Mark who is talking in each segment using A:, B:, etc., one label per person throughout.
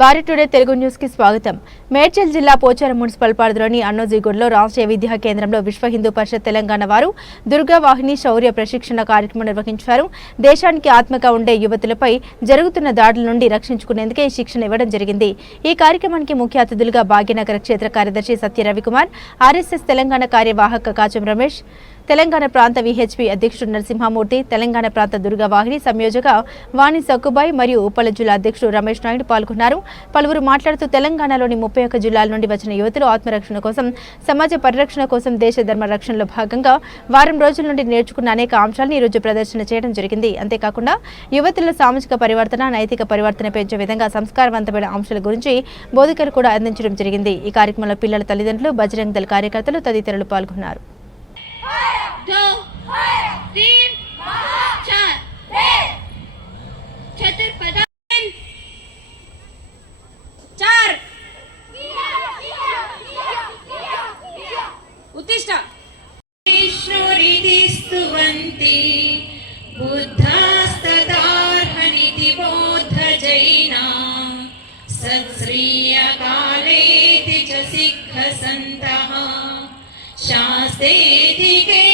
A: భారీ టుడే తెలుగు న్యూస్కి స్వాగతం. మేడ్చల్ జిల్లా పోచారం మున్సిపల్ పరిధిలోని అన్నోజీగూడలో రాష్ట్రీయ విద్యా కేంద్రంలో విశ్వ హిందూ పరిషత్ తెలంగాణ వారు దుర్గా వాహిని శౌర్య ప్రశిక్షణ కార్యక్రమం నిర్వహించారు. దేశానికి ఆత్మగా ఉండే యువతులపై జరుగుతున్న దాడుల నుండి రక్షించుకునేందుకే ఈ శిక్షణ ఇవ్వడం జరిగింది. ఈ కార్యక్రమానికి ముఖ్య అతిథులుగా భాగ్యనగర క్షేత్ర కార్యదర్శి సత్య రవికుమార్ ఆర్ఎస్ఎస్ తెలంగాణ కార్యవాహక కాచం రమేష్ తెలంగాణ ప్రాంత విహెచ్పి అధ్యక్షుడు నరసింహమూర్తి తెలంగాణ ప్రాంత దుర్గా వాహిని సంయోజక వాణి సక్కుబాయ్ మరియు ఉప్పల జిల్లా అధ్యక్షుడు రమేష్ నాయుడు పాల్గొన్నారు. పలువురు మాట్లాడుతూ తెలంగాణలోని ముప్పై ఒక్క జిల్లాల నుండి వచ్చిన యువతులు ఆత్మరక్షణ కోసం సమాజ పరిరక్షణ కోసం దేశ ధర్మ రక్షణలో భాగంగా వారం రోజుల నుండి నేర్చుకున్న అనేక అంశాలను ఈరోజు ప్రదర్శన చేయడం జరిగింది. అంతేకాకుండా యువతుల సామాజిక పరివర్తన నైతిక పరివర్తన పెంచే విధంగా సంస్కారవంతమైన అంశాల గురించి బోధకులు కూడా అందించడం జరిగింది. ఈ కార్యక్రమంలో పిల్లల తల్లిదండ్రులు బజరంగ్ దళ కార్యకర్తలు తదితరులు పాల్గొన్నారు.
B: दो, तीन, चार। चतुर्पद चार। उत्तिष्ठ। विष्णुरिति स्तुवन्ति बुद्धास्तदार्हनिति बोद्धजैना सत्श्रीयकालेति च सिद्धसन्तः शास्तेति केचित्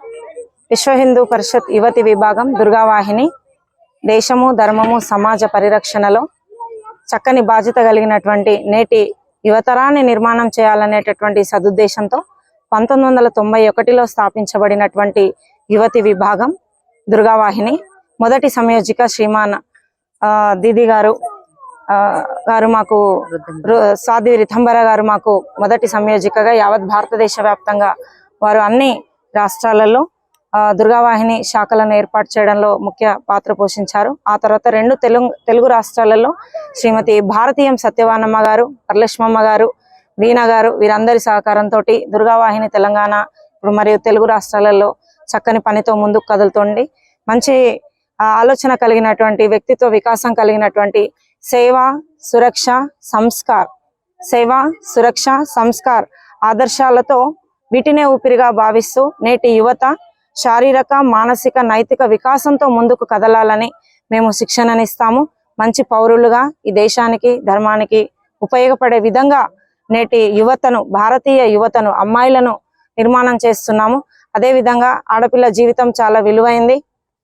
C: విశ్వ హిందూ పరిషత్ యువతి విభాగం దుర్గావాహిని. దేశము ధర్మము సమాజ పరిరక్షణలో చక్కని బాధ్యత కలిగినటువంటి నేటి యువతరాన్ని నిర్మాణం చేయాలనేటటువంటి సదుద్దేశంతో పంతొమ్మిది వందల తొంభై ఒకటిలో స్థాపించబడినటువంటి యువతి విభాగం దుర్గావాహిని. మొదటి సంయోజిక శ్రీమాన్ ఆ, దీది గారు ఆ, గారు మాకు సాధ్వి రితంబర గారు మాకు మొదటి సంయోజికగా యావత్ భారతదేశ వ్యాప్తంగా వారు అన్ని రాష్ట్రాలలో దుర్గావాహిని శాఖలను ఏర్పాటు చేయడంలో ముఖ్య పాత్ర పోషించారు. ఆ తర్వాత రెండు తెలుగు తెలుగు రాష్ట్రాలలో శ్రీమతి భారతీయం సత్యవానమ్మ గారు వరలక్ష్మమ్మ గారు వీణ గారు వీరందరి సహకారంతో దుర్గావాహిని తెలంగాణ ఇప్పుడు మరియు తెలుగు రాష్ట్రాలలో చక్కని పనితో ముందుకు కదులుతోంది. మంచి ఆలోచన కలిగినటువంటి వ్యక్తిత్వ వికాసం కలిగినటువంటి సేవ సురక్ష సంస్కార్ సేవ సురక్ష సంస్కార్ ఆదర్శాలతో వీటినే ఊపిరిగా భావిస్తూ నేటి యువత శారీరక మానసిక నైతిక వికాసంతో ముందుకు కదలాలని మేము శిక్షణనిస్తాము. మంచి పౌరులుగా ఈ దేశానికి ధర్మానికి ఉపయోగపడే విధంగా నేటి యువతను భారతీయ యువతను అమ్మాయిలను నిర్మాణం చేస్తున్నాము. అదే విధంగా ఆడపిల్ల జీవితం చాలా విలువైంది.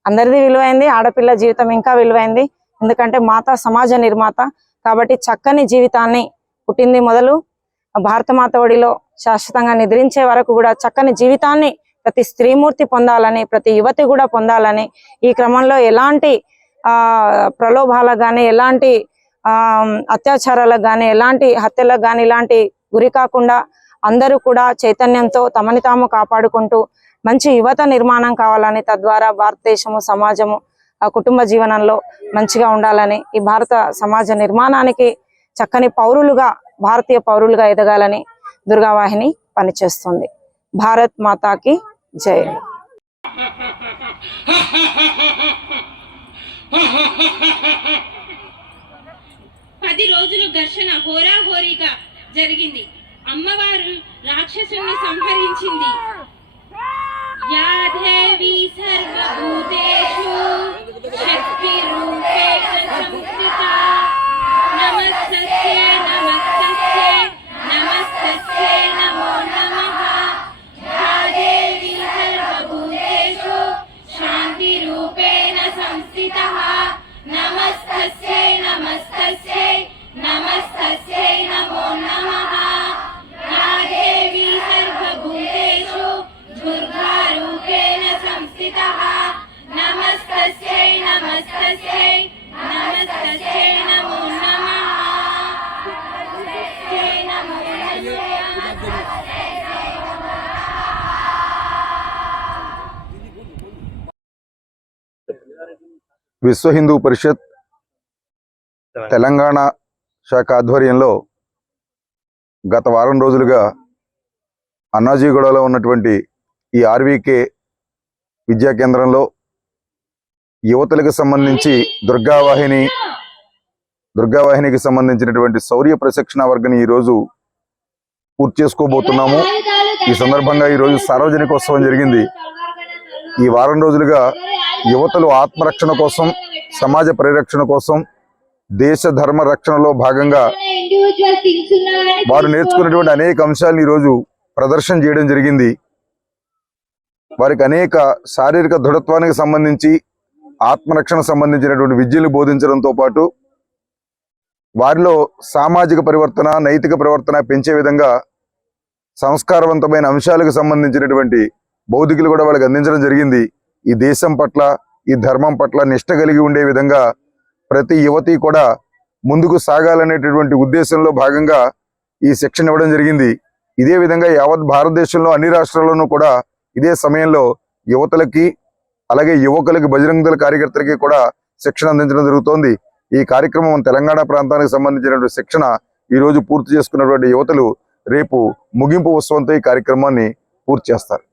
C: అందరిది విలువైంది ఆడపిల్ల జీవితం ఇంకా విలువైంది. ఎందుకంటే మాత సమాజ నిర్మాత. కాబట్టి చక్కని జీవితాన్ని పుట్టింది మొదలు. భారత మాత ఒడిలో శాశ్వతంగా నిద్రించే వరకు కూడా చక్కని జీవితాన్ని ప్రతి స్త్రీమూర్తి పొందాలని ప్రతి యువతి కూడా పొందాలని ఈ క్రమంలో ఎలాంటి ఆ ప్రలోభాలకు కానీ ఎలాంటి ఆ అత్యాచారాలకు కానీ ఎలాంటి హత్యలకు కానీ ఇలాంటి గురి కాకుండా అందరూ కూడా చైతన్యంతో తమని తాము కాపాడుకుంటూ మంచి యువత నిర్మాణం కావాలని తద్వారా భారతదేశము సమాజము ఆ కుటుంబ జీవనంలో మంచిగా ఉండాలని ఈ భారత సమాజ నిర్మాణానికి చక్కని పౌరులుగా భారతీయ పౌరులుగా ఎదగాలని దుర్గావాహిని పనిచేస్తుంది. భారత్ మాతాకి జై.
B: పది రోజులు ఘర్షణ హోరాహోరీగా జరిగింది. అమ్మవారు రాక్షసుని సంహరించింది. యాదేవి సర్వభూతేషు नमस्तस्यै नमस्तस्यै नमस्तस्यै नमो नमः। या देवी सर्वभूतेषु दुर्गारूपेण संस्थितः। नमस्तस्यै नमस्तस्यै
D: విశ్వ హిందూ పరిషత్ తెలంగాణ. శాఖ ఆధ్వర్యంలో గత వారం రోజులుగా అన్నాజీగూడలో ఉన్నటువంటి ఈ ఆర్వీకే విద్యా కేంద్రంలో యువతలకు సంబంధించి దుర్గావాహిని దుర్గావాహినికి సంబంధించినటువంటి శౌర్య ప్రశిక్షణ వర్గని ఈరోజు పూర్తి చేసుకోబోతున్నాము. ఈ సందర్భంగా ఈరోజు సార్వజనికోత్సవం జరిగింది. ఈ వారం రోజులుగా యువతలు ఆత్మరక్షణ కోసం సమాజ పరిరక్షణ కోసం దేశ ధర్మ రక్షణలో భాగంగా వారు నేర్చుకున్నటువంటి అనేక అంశాలను ఈరోజు ప్రదర్శన చేయడం జరిగింది. వారికి అనేక శారీరక దృఢత్వానికి సంబంధించి ఆత్మరక్షణ సంబంధించినటువంటి విద్యలు బోధించడంతో పాటు వారిలో సామాజిక పరివర్తన నైతిక ప్రవర్తన పెంచే విధంగా సంస్కారవంతమైన అంశాలకు సంబంధించినటువంటి బౌద్ధికులు కూడా వాళ్ళకి అందించడం జరిగింది. ఈ దేశం పట్ల ఈ ధర్మం పట్ల నిష్ట కలిగి ఉండే విధంగా ప్రతి యువతి కూడా ముందుకు సాగాలనేటటువంటి ఉద్దేశంలో భాగంగా ఈ శిక్షణ ఇవ్వడం జరిగింది. ఇదే విధంగా యావత్ భారతదేశంలో అన్ని రాష్ట్రాల్లోనూ కూడా ఇదే సమయంలో యువతలకి అలాగే యువకులకి బజరంగ కార్యకర్తలకి కూడా శిక్షణ అందించడం జరుగుతోంది. ఈ కార్యక్రమం తెలంగాణ ప్రాంతానికి సంబంధించినటువంటి శిక్షణ ఈ రోజు పూర్తి చేసుకున్నటువంటి యువతలు రేపు ముగింపు ఉత్సవంతో ఈ కార్యక్రమాన్ని పూర్తి చేస్తారు.